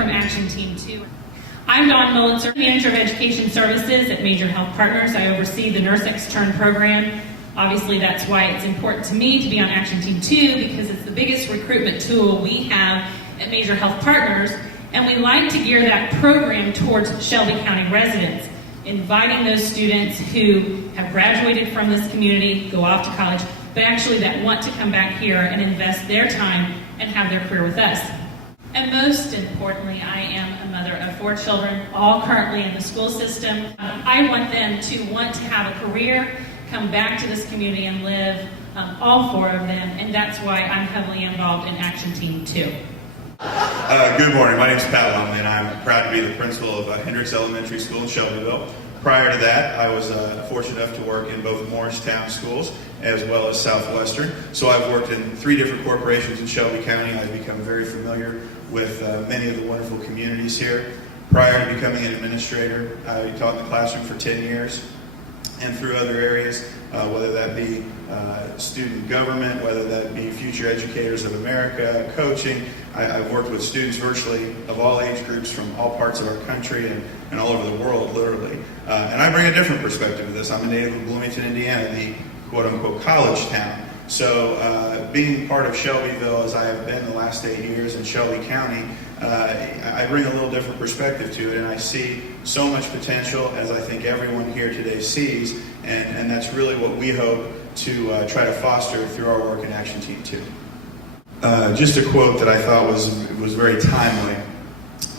from Action Team 2. I'm Millitzer, Manager of Education Services at Major Health Partners. I oversee the Nurse Extern program. Obviously, that's why it's important to me to be on Action Team 2, because it's the biggest recruitment tool we have at Major Health Partners, and we like to gear that program towards Shelby County residents, inviting those students who have graduated from this community, go off to college, but actually that want to come back here and invest their time and have their career with us. And most importantly, I am a mother of 4 children, all currently in the school system. I want them to want to have a career, come back to this community and live, all 4 of them, and that's why I'm heavily involved in Action Team 2. Good morning, my name is Pat Lumbley, and I'm proud to be the principal of Hendricks Elementary School in Shelbyville. Prior to that, I was fortunate enough to work in both Morristown schools as well as Southwestern. So I've worked in 3 different corporations in Shelby County. I've become very familiar with many of the wonderful communities here. Prior to becoming an administrator, I taught in the classroom for 10 years and through other areas, whether that be student government, whether that be Future Educators of America, coaching. I've worked with students virtually of all age groups from all parts of our country and all over the world, literally. And I bring a different perspective to this. I'm a native of Bloomington, Indiana, the quote-unquote college town. So being part of Shelbyville, as I have been the last 8 years in Shelby County, I bring a little different perspective to it, and I see so much potential, as I think everyone here today sees, and that's really what we hope to try to foster through our work in Action Team 2. Just a quote that I thought was very timely.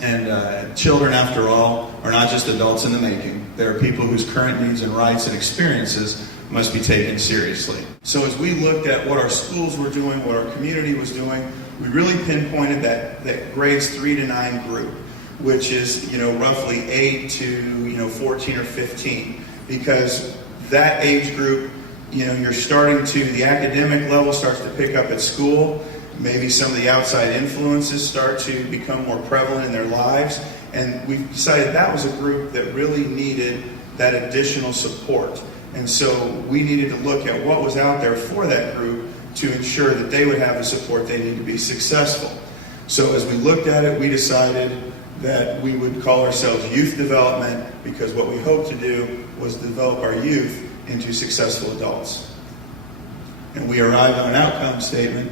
And children, after all, are not just adults in the making. They are people whose current needs and rights and experiences must be taken seriously. So as we looked at what our schools were doing, what our community was doing, we really pinpointed that grades 3 to 9 group, which is roughly 8 to 14 or 15, because that age group, you're starting to, the academic level starts to pick up at school. Maybe some of the outside influences start to become more prevalent in their lives, and we decided that was a group that really needed that additional support. And so we needed to look at what was out there for that group to ensure that they would have the support they need to be successful. So as we looked at it, we decided that we would call ourselves youth development, because what we hoped to do was develop our youth into successful adults. And we arrived on an outcome statement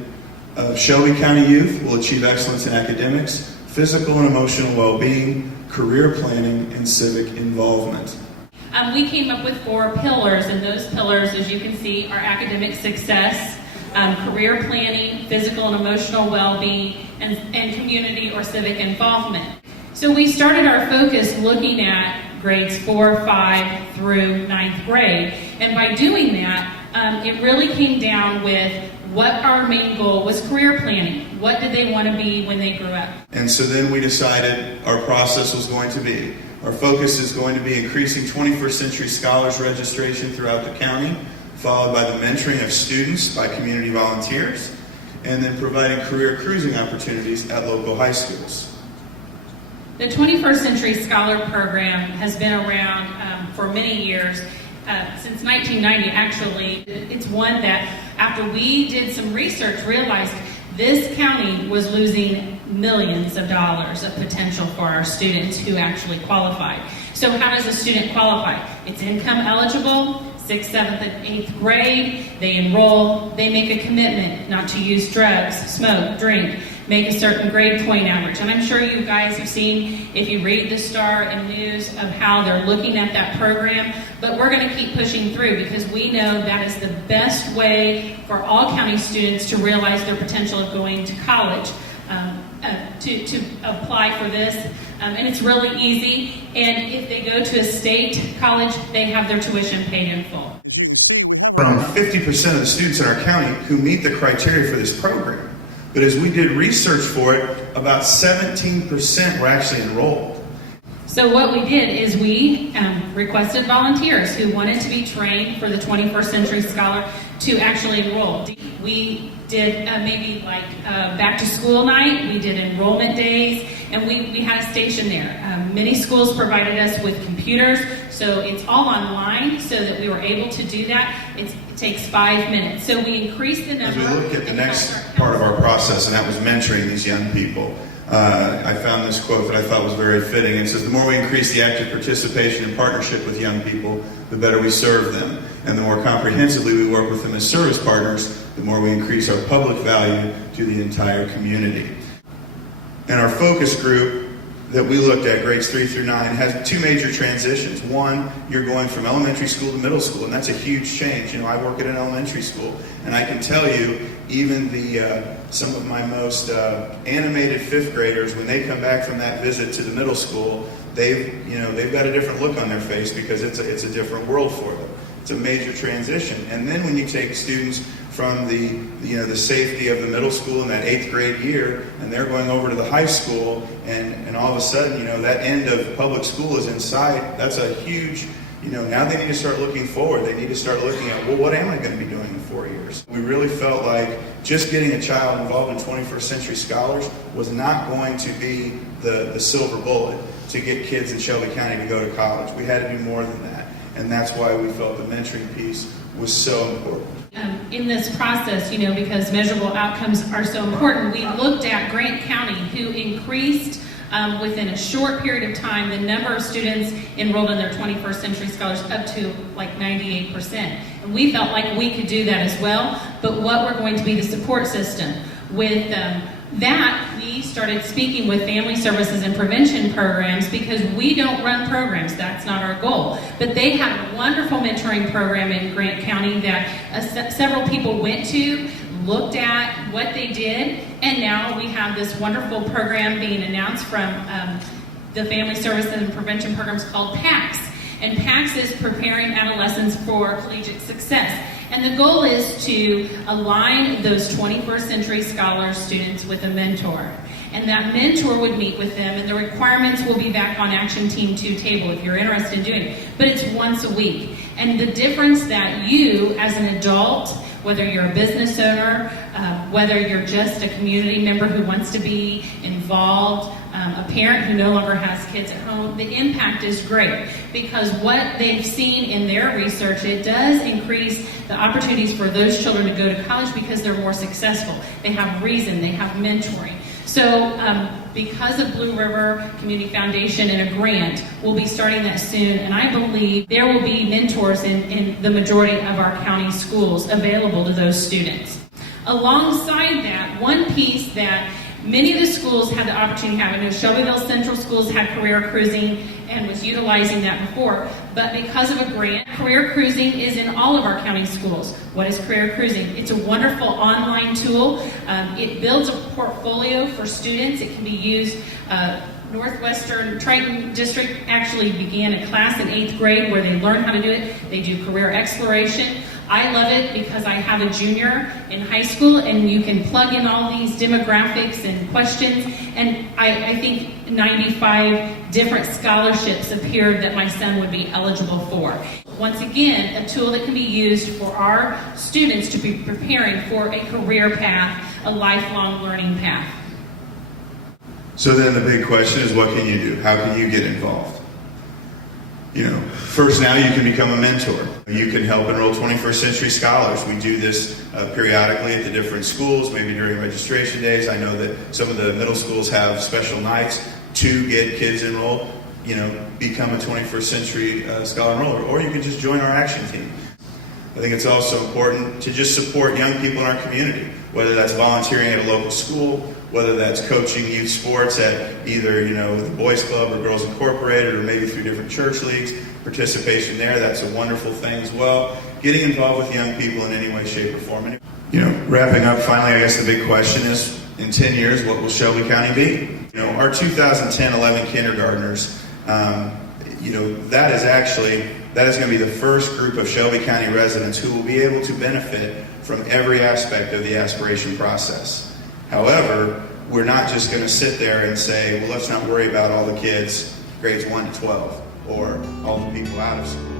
of Shelby County youth will achieve excellence in academics, physical and emotional well-being, career planning, and civic involvement. We came up with 4 pillars, and those pillars, as you can see, are academic success, career planning, physical and emotional well-being, and community or civic involvement. So we started our focus looking at grades 4, 5 through 9th grade, and by doing that, it really came down with what our main goal was: career planning. What did they want to be when they grew up? And so then we decided our process was going to be, our focus is going to be increasing 21st century scholars registration throughout the county, followed by the mentoring of students by community volunteers, and then providing career cruising opportunities at local high schools. The 21st Century Scholar Program has been around for many years, since 1990 actually. It's one that, after we did some research, realized this county was losing millions of dollars of potential for our students who actually qualified. So how does a student qualify? It's income eligible, 6th, 7th, and 8th grade. They enroll, they make a commitment not to use drugs, smoke, drink, make a certain grade point average. And I'm sure you guys have seen, if you read the Star and News, of how they're looking at that program. But we're going to keep pushing through, because we know that is the best way for all county students to realize their potential of going to college, to apply for this. And it's really easy. And if they go to a state college, they have their tuition paid in full. Around 50% of the students in our county who meet the criteria for this program. But as we did research for it, about 17% were actually enrolled. So what we did is we requested volunteers who wanted to be trained for the 21st Century Scholar to actually enroll. We did maybe like back to school night, we did enrollment days, and we had a station there. Many schools provided us with computers, so it's all online, so that we were able to do that. It takes 5 minutes. So we increased the number. As we look at the next part of our process, and that was mentoring these young people. I found this quote that I thought was very fitting. It says, "The more we increase the active participation and partnership with young people, the better we serve them. And the more comprehensively we work with them as service partners, the more we increase our public value to the entire community." And our focus group that we looked at, grades 3 through 9, has two major transitions. One, you're going from elementary school to middle school, and that's a huge change. You know, I work at an elementary school, and I can tell you, even some of my most animated fifth graders, when they come back from that visit to the middle school, they've got a different look on their face because it's a different world for them. It's a major transition. And then when you take students from the safety of the middle school in that 8th grade year, and they're going over to the high school, and all of a sudden, that end of public school is in sight, that's a huge, now they need to start looking forward. They need to start looking at, well, what am I going to be doing in 4 years? We really felt like just getting a child involved in 21st Century Scholars was not going to be the silver bullet to get kids in Shelby County to go to college. We had to do more than that. And that's why we felt the mentoring piece was so important. In this process, because measurable outcomes are so important, we looked at Grant County, who increased within a short period of time the number of students enrolled in their 21st Century Scholars up to like 98%. And we felt like we could do that as well, but what we're going to be the support system. With that, we started speaking with family services and prevention programs because we don't run programs. That's not our goal. But they have a wonderful mentoring program in Grant County that several people went to, looked at what they did, and now we have this wonderful program being announced from the Family Services and Prevention Programs called PACS. And PACS is preparing adolescents for collegiate success. And the goal is to align those 21st Century Scholars students with a mentor. And that mentor would meet with them, and the requirements will be back on Action Team 2 table if you're interested in doing it. But it's once a week. And the difference that you, as an adult, whether you're a business owner, whether you're just a community member who wants to be involved, a parent who no longer has kids at home, the impact is great because what they've seen in their research, it does increase the opportunities for those children to go to college because they're more successful. They have reason, they have mentoring. So because of Blue River Community Foundation and a grant, we'll be starting that soon, and I believe there will be mentors in the majority of our county schools available to those students. Alongside that, one piece that many of the schools had the opportunity to have, I know Shelbyville Central Schools had career cruising and was utilizing that before, but because of a grant, career cruising is in all of our county schools. What is career cruising? It's a wonderful online tool. It builds a portfolio for students. It can be used. Northwestern Triton District actually began a class in 8th grade where they learn how to do it. They do career exploration. I love it because I have a junior in high school, and you can plug in all these demographics and questions, and I think 95 different scholarships appeared that my son would be eligible for. Once again, a tool that can be used for our students to be preparing for a career path, a lifelong learning path. So then the big question is, what can you do? How can you get involved? First now you can become a mentor. You can help enroll 21st Century Scholars. We do this periodically at the different schools, maybe during registration days. I know that some of the middle schools have special nights to get kids enrolled. Become a 21st Century Scholar enroller, or you can just join our action team. I think it's also important to just support young people in our community, whether that's volunteering at a local school, whether that's coaching youth sports at either, the Boys Club or Girls Incorporated, or maybe through different church leagues. Participation there, that's a wonderful thing as well. Getting involved with young people in any way, shape, or form. Wrapping up, finally, I guess the big question is, in 10 years, what will Shelby County be? Our 2010-11 kindergartners, that is going to be the first group of Shelby County residents who will be able to benefit from every aspect of the aspiration process. However, we're not just going to sit there and say, well, let's not worry about all the kids grades 1 to 12 or all the people out of school.